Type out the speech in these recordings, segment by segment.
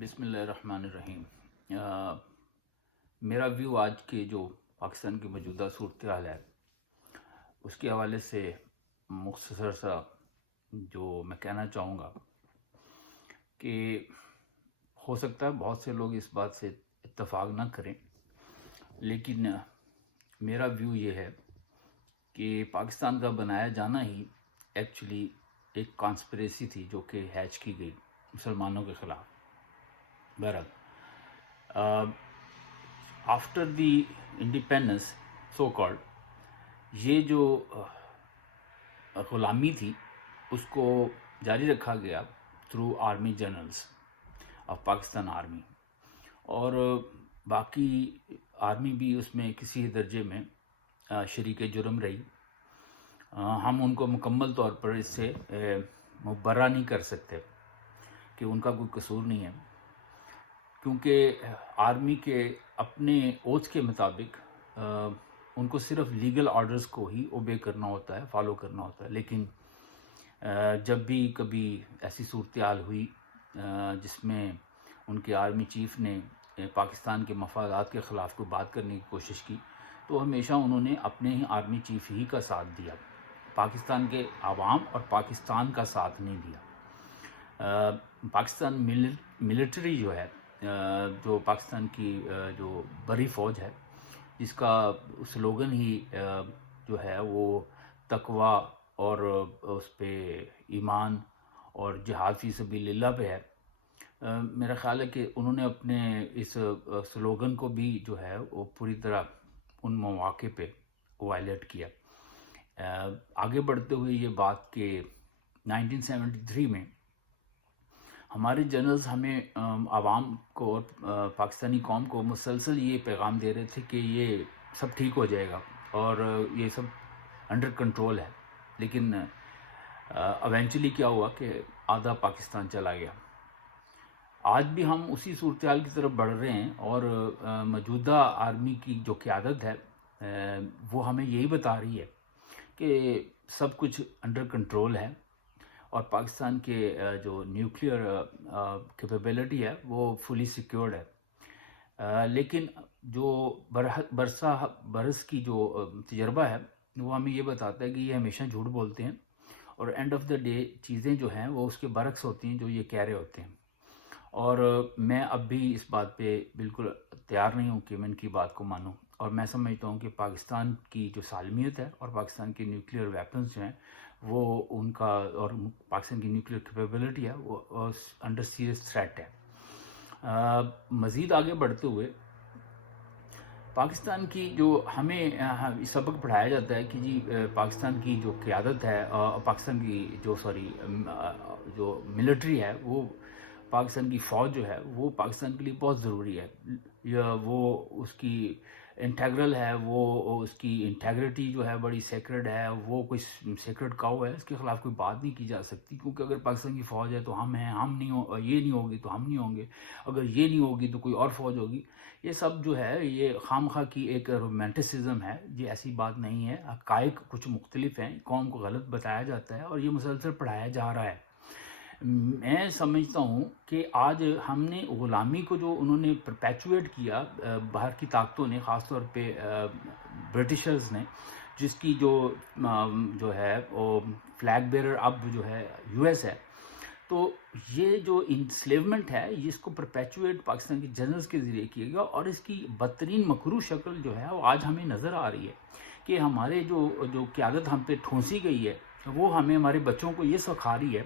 بسم اللہ الرحمن الرحیم۔ میرا ویو آج کے جو پاکستان کی موجودہ صورتحال ہے اس کے حوالے سے مختصر سا جو میں کہنا چاہوں گا کہ ہو سکتا ہے بہت سے لوگ اس بات سے اتفاق نہ کریں، لیکن میرا ویو یہ ہے کہ پاکستان کا بنایا جانا ہی ایکچولی ایک کانسپریسی تھی جو کہ ہیچ کی گئی مسلمانوں کے خلاف۔ بہرحال after the independence so called یہ جو غلامی تھی اس کو جاری رکھا گیا through army generals of Pakistan army, اور باقی آرمی بھی اس میں کسی درجے میں شریک جرم رہی۔ ہم ان کو مکمل طور پر اس سے مبرہ نہیں کر سکتے کہ ان کا کوئی قصور نہیں ہے، کیونکہ آرمی کے اپنے اوتھ کے مطابق ان کو صرف لیگل آرڈرز کو ہی اوبے کرنا ہوتا ہے، فالو کرنا ہوتا ہے۔ لیکن جب بھی کبھی ایسی صورتحال ہوئی جس میں ان کے آرمی چیف نے پاکستان کے مفادات کے خلاف کوئی بات کرنے کی کوشش کی تو ہمیشہ انہوں نے اپنے ہی آرمی چیف ہی کا ساتھ دیا، پاکستان کے عوام اور پاکستان کا ساتھ نہیں دیا۔ پاکستان ملٹری جو ہے، جو پاکستان کی جو بڑی فوج ہے، جس کا سلوگن ہی جو ہے وہ تقوی اور اس پہ ایمان اور جہاد فی سبیل اللہ پہ ہے، میرا خیال ہے کہ انہوں نے اپنے اس سلوگن کو بھی جو ہے وہ پوری طرح ان مواقع پہ وائلیٹ کیا۔ آگے بڑھتے ہوئے یہ بات کہ 1973 میں ہمارے جنرلز ہمیں عوام کو اور پاکستانی قوم کو مسلسل یہ پیغام دے رہے تھے کہ یہ سب ٹھیک ہو جائے گا اور یہ سب انڈر کنٹرول ہے، لیکن ایونچولی کیا ہوا کہ آدھا پاکستان چلا گیا۔ آج بھی ہم اسی صورتحال کی طرف بڑھ رہے ہیں، اور موجودہ آرمی کی جو قیادت ہے وہ ہمیں یہی بتا رہی ہے کہ سب کچھ انڈر کنٹرول ہے اور پاکستان کے جو نیوکلیئر کیپیبلٹی ہے وہ فلی سیکیورڈ ہے، لیکن جو برس کی جو تجربہ ہے وہ ہمیں یہ بتاتا ہے کہ یہ ہمیشہ جھوٹ بولتے ہیں، اور اینڈ آف دا ڈے چیزیں جو ہیں وہ اس کے برعکس ہوتی ہیں جو یہ کہہ رہے ہوتے ہیں۔ اور میں اب بھی اس بات پہ بالکل تیار نہیں ہوں کہ میں ان کی بات کو مانوں، اور میں سمجھتا ہوں کہ پاکستان کی جو سالمیت ہے اور پاکستان کے نیوکلیئر ویپنز جو ہیں وہ ان کا، اور پاکستان کی نیوکلیئر کیپیبلٹی ہے وہ انڈر سیریس تھریٹ ہے۔ مزید آگے بڑھتے ہوئے پاکستان کی جو ہمیں سبق پڑھایا جاتا ہے کہ جی پاکستان کی جو قیادت ہے، پاکستان کی جو ملٹری ہے، وہ پاکستان کی فوج جو ہے وہ پاکستان کے لیے بہت ضروری ہے، وہ اس کی انٹیگرل ہے، وہ اس کی انٹیگریٹی جو ہے بڑی سیکرڈ ہے، وہ کوئی سیکرڈ کاؤ ہے، اس کے خلاف کوئی بات نہیں کی جا سکتی، کیونکہ اگر پاکستان کی فوج ہے تو ہم ہیں، ہم نہیں یہ نہیں ہوگی تو ہم نہیں ہوں گے، اگر یہ نہیں ہوگی تو کوئی اور فوج ہوگی۔ یہ سب جو ہے یہ خامخواہ کی ایک رومانٹسزم ہے، یہ ایسی بات نہیں ہے، حقائق کچھ مختلف ہیں، قوم کو غلط بتایا جاتا ہے اور یہ مسلسل پڑھایا جا رہا ہے۔ میں سمجھتا ہوں کہ آج ہم نے غلامی کو جو انہوں نے پرپیچویٹ کیا باہر کی طاقتوں نے، خاص طور پہ برٹشرز نے، جس کی جو ہے وہ فلیگ بیرر اب جو ہے یو ایس ہے، تو یہ جو انسلیومنٹ ہے یہ اس کو پرپیچویٹ پاکستان کے جنرلز کے ذریعے کیے گا، اور اس کی بدترین مکروہ شکل جو ہے وہ آج ہمیں نظر آ رہی ہے کہ ہمارے جو قیادت ہم پہ ٹھونسی گئی ہے وہ ہمیں، ہمارے بچوں کو یہ سکھا رہی ہے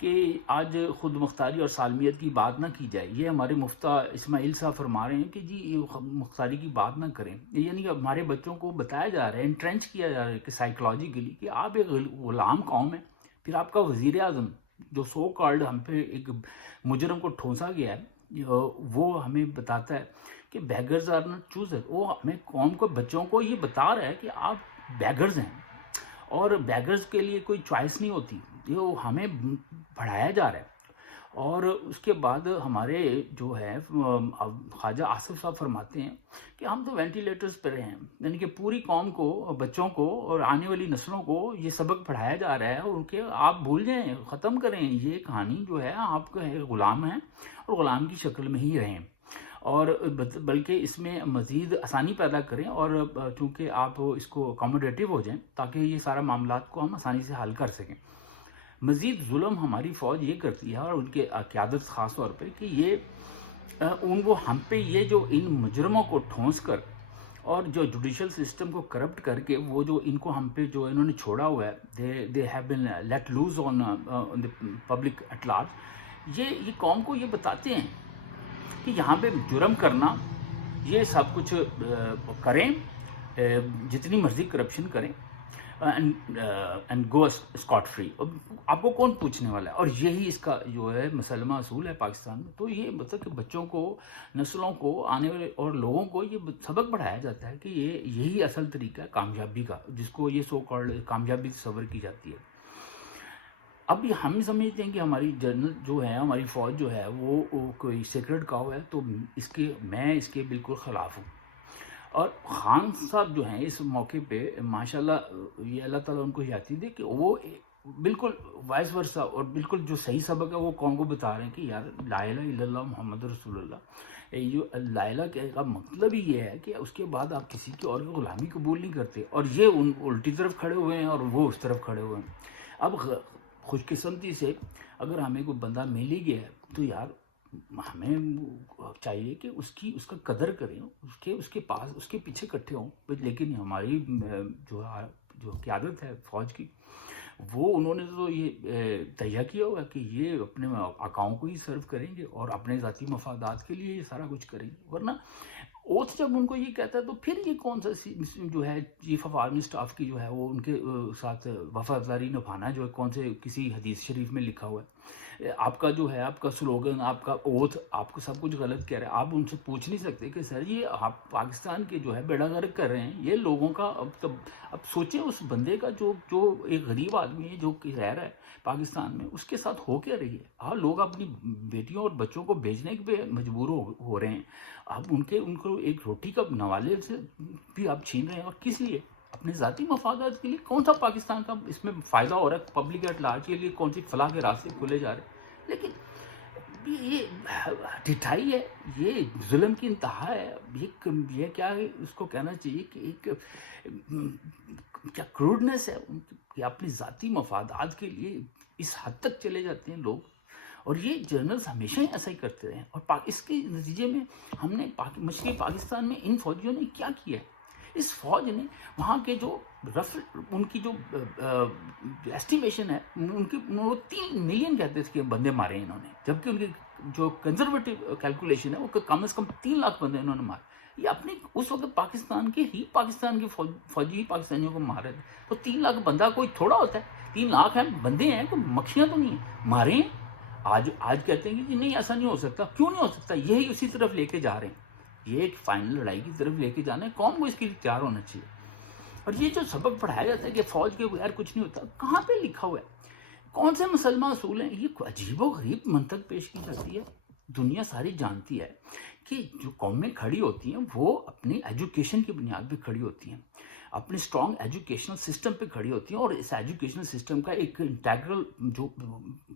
کہ آج خود مختاری اور سالمیت کی بات نہ کی جائے۔ یہ ہمارے مفتیٰ اسماعیل صاحب فرما رہے ہیں کہ جی یہ مختاری کی بات نہ کریں، یعنی ہمارے بچوں کو بتایا جا رہا ہے، انٹرینچ کیا جا رہا ہے کہ سائیکلوجیکلی کہ آپ ایک غلام قوم ہیں، پھر آپ کا وزیر اعظم جو سو کالڈ ہم پہ ایک مجرم کو ٹھونسا گیا ہے، وہ ہمیں بتاتا ہے کہ بیگرز آر ناٹ چوزر۔ وہ ہمیں قوم کو، بچوں کو یہ بتا رہا ہے کہ آپ بیگرز ہیں، اور بیگرز کے لیے کوئی چوائس نہیں ہوتی، یہ ہمیں پڑھایا جا رہا ہے۔ اور اس کے بعد ہمارے جو ہے خواجہ آصف صاحب فرماتے ہیں کہ ہم تو وینٹیلیٹرز پر ہیں، یعنی کہ پوری قوم کو، بچوں کو اور آنے والی نسلوں کو یہ سبق پڑھایا جا رہا ہے، اور ان کے آپ بھول جائیں، ختم کریں یہ کہانی جو ہے، آپ کا غلام ہیں اور غلام کی شکل میں ہی رہیں، اور بلکہ اس میں مزید آسانی پیدا کریں، اور چونکہ آپ اس کو اکاموڈیٹو ہو جائیں تاکہ یہ سارا معاملات کو ہم آسانی سے حل کر سکیں۔ مزید ظلم ہماری فوج یہ کرتی ہے، اور ان کے قیادت خاص طور پہ، کہ یہ وہ ہم پہ یہ جو ان مجرموں کو ٹھونس کر اور جو جوڈیشل سسٹم کو کرپٹ کر کے، وہ جو ان کو ہم پہ جو انہوں نے چھوڑا ہوا ہے، they have been let loose on the public at large, یہ قوم کو یہ بتاتے ہیں کہ یہاں پہ جرم کرنا، یہ سب کچھ کریں، جتنی مرضی کرپشن کریں، اینڈ گو اسکاٹ فری، آپ کو کون پوچھنے والا ہے؟ اور یہی اس کا جو ہے مسلمہ اصول ہے پاکستان میں۔ تو یہ مطلب کہ بچوں کو، نسلوں کو، آنے والے اور لوگوں کو یہ سبق پڑھایا جاتا ہے کہ یہی اصل طریقہ ہے کامیابی کا، جس کو یہ سو کالڈ کامیابی تصور کی جاتی ہے۔ اب یہ ہم سمجھتے ہیں کہ ہماری جنرل جو ہے، ہماری فوج جو ہے، وہ کوئی سیکرڈ کاؤ ہے، تو میں اس کے بالکل خلاف ہوں۔ اور خان صاحب جو ہیں اس موقع پہ ماشاءاللہ، یہ اللہ تعالیٰ ان کو ہدایت دے کہ وہ بالکل وائس ورثہ، اور بالکل جو صحیح سبق ہے وہ قوم کو بتا رہے ہیں کہ یار لا الہ الا اللہ محمد رسول اللہ، یہ جو لا الہ کا مطلب ہی یہ ہے کہ اس کے بعد آپ کسی کی اور غلامی قبول نہیں کرتے، اور یہ ان الٹی طرف کھڑے ہوئے ہیں اور وہ اس طرف کھڑے ہوئے ہیں۔ اب خوش قسمتی سے اگر ہمیں کوئی بندہ مل ہی گیا ہے تو یار ہمیں چاہیے کہ اس کا قدر کریں، اس کے پاس، اس کے پیچھے اکٹھے ہوں۔ لیکن ہماری جو قیادت ہے فوج کی، وہ انہوں نے تو یہ تہیہ کیا ہوا کہ یہ اپنے آقاؤں کو ہی سرو کریں گے اور اپنے ذاتی مفادات کے لیے یہ سارا کچھ کریں گے، ورنہ اوتھ جب ان کو یہ کہتا ہے تو پھر یہ کون سا جو ہے چیف آف آرمی اسٹاف کی جو ہے وہ ان کے ساتھ وفاداری نبھانا، جو ہے کون سے کسی حدیث شریف میں لکھا ہوا ہے؟ آپ کا جو ہے، آپ کا سلوگن، آپ کا اوتھ، آپ کو سب کچھ غلط کہہ رہے ہیں۔ آپ ان سے پوچھ نہیں سکتے کہ سر یہ آپ پاکستان کے جو ہے بیڑا غرق کر رہے ہیں، یہ لوگوں کا اب سوچیں اس بندے کا جو ایک غریب آدمی ہے جو کہ رہ رہا ہے پاکستان میں، اس کے ساتھ ہو کیا رہی ہے؟ ہاں، لوگ اپنی بیٹیوں اور بچوں کو بھیجنے پہ مجبور ہو رہے ہیں، اب ان کو ایک روٹی کا نوالے سے بھی آپ چھین رہے ہیں، اور کس لیے؟ اپنے ذاتی مفادات کے لیے۔ کون سا پاکستان کا اس میں فائدہ ہو رہا ہے؟ پبلک ایٹ لارج کے لیے کون سی فلاح کے راستے کھلے جا رہے ہیں؟ لیکن یہ ڈٹھائی ہے، یہ ظلم کی انتہا ہے۔ یہ کیا ہے، اس کو کہنا چاہیے کہ ایک کیا کروڈنس ہے کہ اپنی ذاتی مفادات کے لیے اس حد تک چلے جاتے ہیں لوگ، اور یہ جرنلز ہمیشہ ہی ایسا ہی کرتے رہے ہیں۔ اور اس کے نتیجے میں ہم نے مشرقی پاکستان میں ان فوجیوں نے کیا کیا ہے؟ اس فوج نے وہاں کے جو ان کی جو ایسٹیمیشن ہے، وہ 3 ملین کہتے تھے کہ بندے مارے انہوں نے، جبکہ ان کی جو کنزرویٹو کیلکولیشن ہے وہ کم از کم 3 لاکھ بندے انہوں نے مارے۔ یہ اپنے اس وقت پاکستان کے فوجی پاکستانیوں کو مار رہے تھے، تو 3 لاکھ بندہ کوئی تھوڑا ہوتا ہے؟ 3 لاکھ ہیں بندے ہیں، کوئی مکھیاں تو نہیں ہیں، مارے ہیں۔ آج کہتے ہیں کہ نہیں ایسا نہیں ہو سکتا۔ کیوں نہیں ہو سکتا؟ یہی اسی طرف لے کے جا رہے ہیں، یہ ایک فائنل لڑائی کی طرف لے کے جانا ہے، قوم کو اس کے لیے تیار ہونا چاہیے۔ اور یہ جو سبق پڑھایا جاتا ہے کہ فوج کے بغیر کچھ نہیں ہوتا، کہاں پہ لکھا ہوا ہے؟ کون سے مسلمہ اصول ہیں؟ یہ عجیب و غریب منطق پیش کی جاتی ہے۔ دنیا ساری جانتی ہے کہ جو قومیں کھڑی ہوتی ہیں وہ اپنی ایجوکیشن کی بنیاد پہ کھڑی ہوتی ہیں، اپنے اسٹرانگ ایجوکیشنل سسٹم پہ کھڑی ہوتی ہیں، اور اس ایجوکیشنل سسٹم کا ایک انٹیگرل جو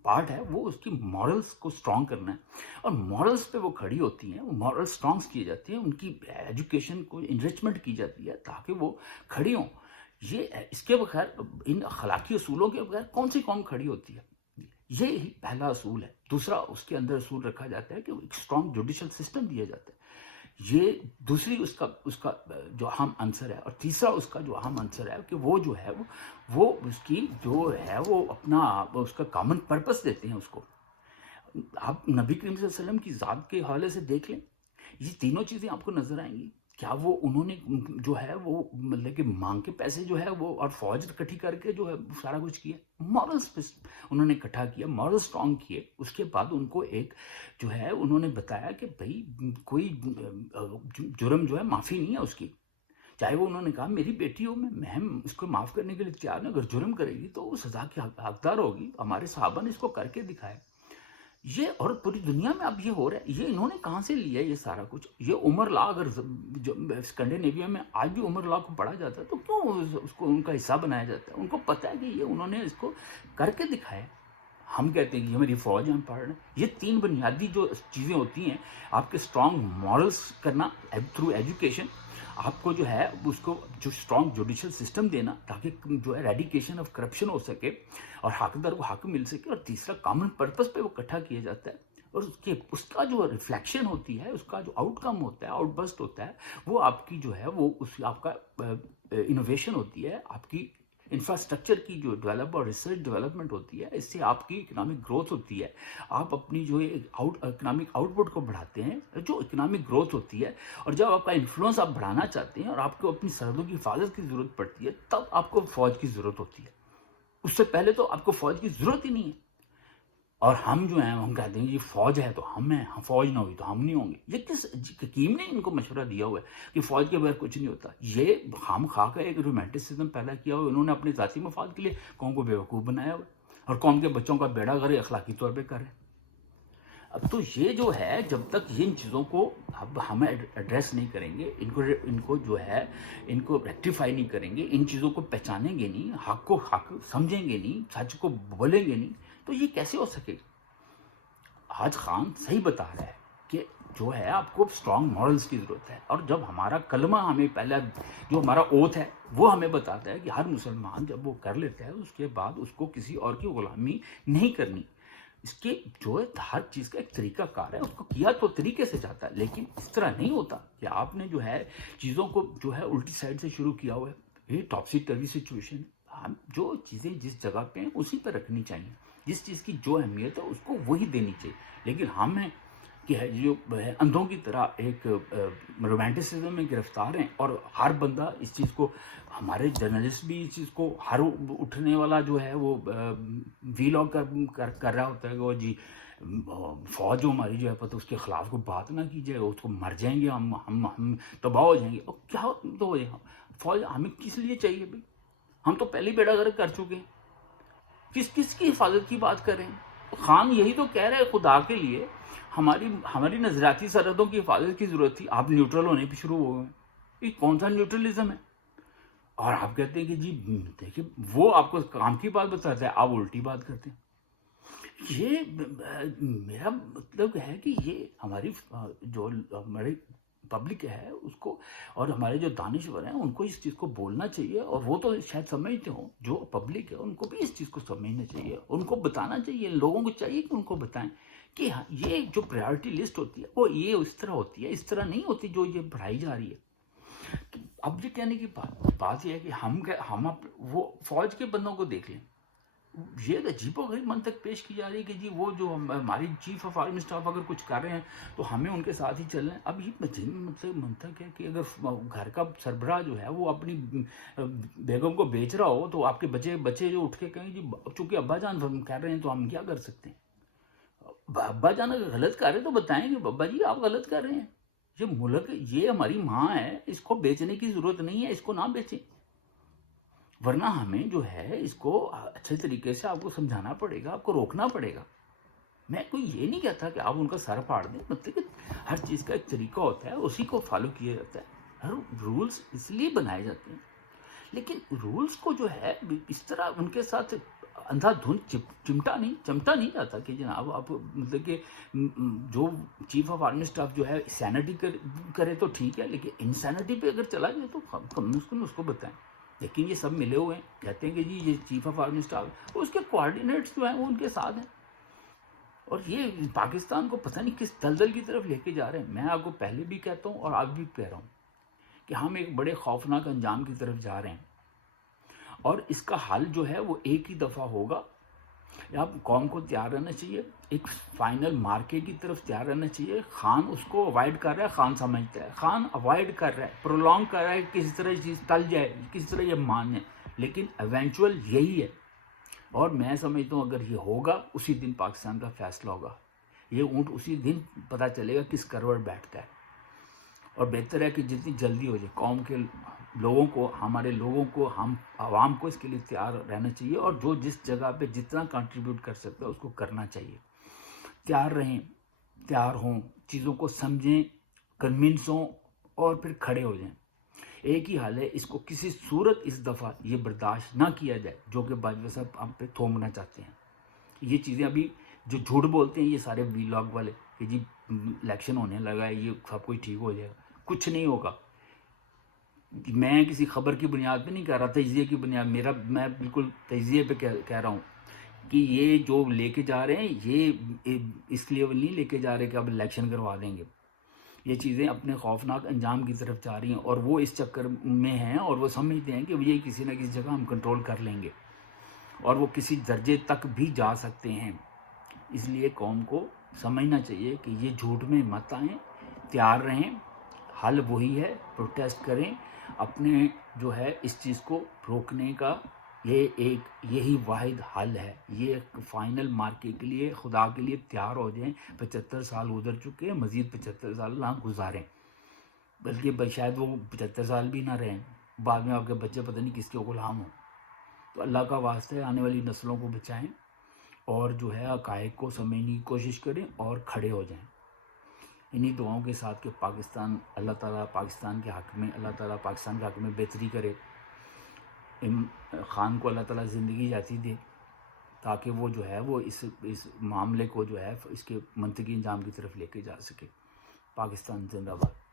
پارٹ ہے وہ اس کی مورلز کو اسٹرانگ کرنا ہے، اور مورلز پہ وہ کھڑی ہوتی ہیں، وہ مورل اسٹرانگس کیے جاتے ہیں، ان کی ایجوکیشن کو انرچمنٹ کی جاتی ہے تاکہ وہ کھڑی ہوں۔ اس کے بغیر، ان اخلاقی اصولوں کے بغیر کون سی قوم کھڑی ہوتی ہے؟ یہ پہلا اصول ہے۔ دوسرا اس کے اندر اصول رکھا جاتا ہے کہ ایک اسٹرانگ جوڈیشل سسٹم دیا جاتا ہے، یہ دوسری اس کا جو اہم عنصر ہے۔ اور تیسرا اس کا جو اہم عنصر ہے کہ وہ جو ہے وہ اس کی جو ہے وہ اپنا اس کا کامن پرپس دیتے ہیں اس کو۔ آپ نبی کریم صلی اللہ علیہ وسلم کی ذات کے حوالے سے دیکھ لیں، یہ تینوں چیزیں آپ کو نظر آئیں گی۔ کیا وہ انہوں نے جو ہے وہ مطلب کہ مانگ کے پیسے جو ہے وہ اور فوج اکٹھی کر کے جو ہے سارا کچھ کیا؟ مورلز پہ انہوں نے اکٹھا کیا، مورل اسٹرانگ کیے۔ اس کے بعد ان کو ایک جو ہے انہوں نے بتایا کہ بھائی کوئی جرم جو ہے معافی نہیں ہے اس کی، چاہے وہ انہوں نے کہا میری بیٹی ہو، میں اس کو معاف کرنے کے لیے تیار ہوں، اگر جرم کرے گی تو وہ سزا کی حقدار ہوگی۔ ہمارے صحابہ نے اس کو کر کے دکھایا۔ یہ اور پوری دنیا میں اب یہ ہو رہا ہے. یہ انہوں نے کہاں سے لیا یہ سارا کچھ؟ یہ عمر لا اگر اسکینڈینیویا میں آج بھی عمر لا کو پڑھا جاتا ہے تو کیوں اس کو ان کا حصہ بنایا جاتا ہے؟ ان کو پتہ ہے کہ یہ انہوں نے اس کو کر کے دکھایا. ہم کہتے ہیں کہ یہ میری فوج ہم پڑھ رہے ہیں. یہ 3 بنیادی جو چیزیں ہوتی ہیں آپ کے اسٹرانگ مورلس کرنا تھرو ایجوکیشن، آپ کو جو ہے اس کو جو اسٹرانگ جوڈیشل سسٹم دینا تاکہ جو ہے ریڈیکیشن آف کرپشن ہو سکے اور حقدار کو حق مل سکے، اور تیسرا کامن پرپس پہ وہ اکٹھا کیا جاتا ہے، اور اس کا جو ریفلیکشن ہوتی ہے، اس کا جو آؤٹ کم ہوتا ہے، آؤٹ بسٹ ہوتا ہے، وہ آپ کی جو ہے وہ اس آپ کا انوویشن ہوتی ہے، آپ کی انفراسٹرکچر کی جو ڈیولپ اور ریسرچ ڈیولپمنٹ ہوتی ہے. اس سے آپ کی اکنامک گروتھ ہوتی ہے. آپ اپنی جو اکنامک آؤٹ پٹ کو بڑھاتے ہیں، جو اکنامک گروتھ ہوتی ہے. اور جب آپ کا انفلوئنس آپ بڑھانا چاہتے ہیں اور آپ کو اپنی سرحدوں کی حفاظت کی ضرورت پڑتی ہے، تب آپ کو فوج کی ضرورت ہوتی ہے. اس سے پہلے تو آپ کو فوج کی ضرورت ہی نہیں ہے. اور ہم جو ہیں ہم کہتے ہیں یہ فوج ہے تو ہم ہیں، فوج نہ ہوئی تو ہم نہیں ہوں گے. یہ کس حکیم نے ان کو مشورہ دیا ہوا ہے کہ فوج کے بغیر کچھ نہیں ہوتا؟ یہ خام خواہ کا ایک رومانٹسزم پیدا کیا ہوا ہے. انہوں نے اپنے ذاتی مفاد کے لیے قوم کو بیوقوف بنایا ہوا ہے اور قوم کے بچوں کا بیڑا غرق اخلاقی طور پہ کر رہے ہیں. اب تو یہ جو ہے جب تک ان چیزوں کو اب ہم ایڈریس نہیں کریں گے، ان کو جو ہے ان کو ریکٹیفائی نہیں کریں گے، ان چیزوں کو پہچانیں گے نہیں، حق کو حق سمجھیں گے نہیں، سچ کو بولیں گے نہیں، تو یہ کیسے ہو سکے گا؟ آج خان صحیح بتا رہا ہے کہ جو ہے آپ کو اسٹرانگ مورلز کی ضرورت ہے. اور جب ہمارا کلمہ ہمیں پہلا جو ہمارا اوتھ ہے وہ ہمیں بتاتا ہے کہ ہر مسلمان جب وہ کر لیتا ہے اس کے بعد اس کو کسی اور کی غلامی نہیں کرنی. اس کے جو ہے ہر چیز کا ایک طریقہ کار ہے، اس کو کیا تو طریقے سے جاتا ہے، لیکن اس طرح نہیں ہوتا کہ آپ نے جو ہے چیزوں کو جو ہے الٹی سائڈ سے شروع کیا ہوا ہے. یہ ٹاپسی ٹرسی سچویشن. ہم جو چیزیں جس جگہ پہ ہیں اسی پہ رکھنی چاہیے، جس چیز کی جو اہمیت ہے اس کو وہی دینی چاہیے. لیکن ہم ہیں کہ جو اندھوں کی طرح ایک رومانٹسزم میں گرفتار ہیں، اور ہر بندہ اس چیز کو، ہمارے جرنلسٹ بھی اس چیز کو، ہر اٹھنے والا جو ہے وہ وی لاگ کر رہا ہوتا ہے کہ وہ جی فوج جو ہماری جو ہے پتہ اس کے خلاف کوئی بات نہ کی جائے، اس کو مر جائیں گے ہم تباہ ہو جائیں گے. اور کیا تو ہو جائے گا؟ فوج ہمیں کس لیے چاہیے بھائی؟ ہم تو پہلے بیڑا غرق کر چکے ہیں. کس کی حفاظت کی بات کر رہے ہیں؟ خان یہی تو کہہ رہے ہیں خدا کے لیے ہماری نظریاتی سرحدوں کی حفاظت کی ضرورت تھی، آپ نیوٹرل ہونے پہ شروع ہو گئے. یہ کون سا نیوٹرلزم ہے؟ اور آپ کہتے ہیں کہ جی دیکھیں وہ آپ کو کام کی بات بتاتا ہے، آپ الٹی بات کرتے ہیں. یہ میرا مطلب ہے کہ یہ ہماری جو ہماری پبلک ہے اس کو، اور ہمارے جو دانشور ہیں ان کو اس چیز کو بولنا چاہیے. اور وہ تو شاید سمجھتے ہوں، جو پبلک ہے ان کو بھی اس چیز کو سمجھنا چاہیے، ان کو بتانا چاہیے. لوگوں کو چاہیے کہ ان کو بتائیں کہ یہ جو پرائیورٹی لسٹ ہوتی ہے وہ یہ اس طرح ہوتی ہے، اس طرح نہیں ہوتی جو یہ بڑھائی جا رہی ہے. تو اب یہ کہنے کی بات یہ ہے کہ ہم وہ فوج کے بندوں کو دیکھ لیں. یہ عجیب و غریب منطق پیش کی جا رہی ہے کہ جی وہ جو ہماری چیف آف آرمی اسٹاف اگر کچھ کر رہے ہیں تو ہمیں ان کے ساتھ ہی چلنا ہے. اب یہ عجیب منطق ہے کہ اگر گھر کا سربراہ جو ہے وہ اپنی بیگم کو بیچ رہا ہو تو آپ کے بچے جو اٹھ کے کہیں جی چونکہ ابا جان کر رہے ہیں تو ہم کیا کر سکتے ہیں؟ ابا جان اگر غلط کر رہے ہیں تو بتائیں کہ ابا جی آپ غلط کر رہے ہیں. یہ ملک، یہ ہماری ماں ہے، اس کو بیچنے کی ضرورت نہیں ہے، اس کو نہ بیچیں. ورنہ ہمیں جو ہے اس کو اچھے طریقے سے آپ کو سمجھانا پڑے گا، آپ کو روکنا پڑے گا. میں کوئی یہ نہیں کہتا کہ آپ ان کا سر پھاڑ دیں، مطلب کہ ہر چیز کا ایک طریقہ ہوتا ہے، اسی کو فالو کیا جاتا ہے. ہر رولز اس لیے بنائے جاتے ہیں، لیکن رولز کو جو ہے اس طرح ان کے ساتھ اندھا دھند چمٹا نہیں جاتا کہ جناب آپ مطلب کہ جو چیف آف آرمی اسٹاف جو ہے سینٹی کرے تو ٹھیک ہے، لیکن انسینٹی پہ اگر چلا جائے تو کم از کم اس کو بتائیں. لیکن یہ سب ملے ہوئے ہیں، کہتے ہیں کہ جی یہ چیف آف آرمی اسٹاف، اس کے کوآرڈینیٹس جو ہیں وہ ان کے ساتھ ہیں، اور یہ پاکستان کو پتہ نہیں کس دلدل کی طرف لے کے جا رہے ہیں. میں آپ کو پہلے بھی کہتا ہوں اور آج بھی کہہ رہا ہوں کہ ہم ایک بڑے خوفناک انجام کی طرف جا رہے ہیں، اور اس کا حل جو ہے وہ ایک ہی دفعہ ہوگا. اب قوم کو تیار رہنا چاہیے، ایک فائنل مارکے کی طرف تیار رہنا چاہیے. خان اس کو اوائڈ کر رہا ہے، خان سمجھتا ہے، خان اوائڈ کر رہا ہے، پرولونگ کر رہا ہے، کسی طرح چیز ٹل جائے، کسی طرح یہ مان جائے، لیکن ایونچول یہی ہے. اور میں سمجھتا ہوں اگر یہ ہوگا اسی دن پاکستان کا فیصلہ ہوگا. یہ اونٹ اسی دن پتہ چلے گا کس کروٹ بیٹھتا ہے. اور بہتر ہے کہ جتنی جلدی ہو جائے، قوم کے لوگوں کو، ہمارے لوگوں کو، ہم عوام کو اس کے لیے تیار رہنا چاہیے، اور جو جس جگہ پہ جتنا کنٹریبیوٹ کر سکتا ہے اس کو کرنا چاہیے، تیار رہیں، تیار ہوں، چیزوں کو سمجھیں، کنونس ہوں اور پھر کھڑے ہو جائیں۔ ایک ہی حال ہے، اس کو کسی صورت اس دفعہ یہ برداشت نہ کیا جائے جو کہ باجوہ صاحب ہم پہ تھوپنا چاہتے ہیں۔ یہ چیزیں ابھی جو جھوٹ بولتے ہیں یہ سارے ویلاگ والے کہ جی الیکشن ہونے لگا ہے، یہ سب کچھ ٹھیک ہو جائے گا، کچھ نہیں ہوگا۔ میں کسی خبر کی بنیاد پہ نہیں کہہ رہا، تجزیے کی بنیاد، میں بالکل تجزیے پہ کہہ رہا ہوں کہ یہ جو لے کے جا رہے ہیں یہ اس لیے نہیں لے کے جا رہے کہ اب الیکشن کروا دیں گے۔ یہ چیزیں اپنے خوفناک انجام کی طرف جا رہی ہیں اور وہ اس چکر میں ہیں اور وہ سمجھتے ہیں کہ یہ کسی نہ کسی جگہ ہم کنٹرول کر لیں گے اور وہ کسی درجے تک بھی جا سکتے ہیں۔ اس لیے قوم کو سمجھنا چاہیے کہ یہ جھوٹ میں مت آئیں، تیار رہیں، حل وہی ہے، پروٹیسٹ کریں، اپنے جو ہے اس چیز کو روکنے کا یہی واحد حل ہے۔ یہ فائنل مارکے کے لیے خدا کے لیے تیار ہو جائیں۔ 75 سال گزر چکے ہیں، مزید 75 سال نہ گزاریں، بلکہ شاید وہ 75 سال بھی نہ رہیں، بعد میں آپ کے بچے پتہ نہیں کس کے غلام ہوں۔ تو اللہ کا واسطہ ہے، آنے والی نسلوں کو بچائیں اور جو ہے حقائق کو سمجھنے کی کوشش کریں اور کھڑے ہو جائیں۔ انہی دعاؤں کے ساتھ کہ پاکستان، اللہ تعالیٰ پاکستان کے حق میں، اللہ تعالیٰ پاکستان کے حق میں بہتری کرے، خان کو اللہ تعالیٰ زندگی جاتی دے تاکہ وہ جو ہے وہ اس معاملے کو جو ہے اس کے منطقی انجام کی طرف لے کے جا سکے۔ پاکستان زندہ باد۔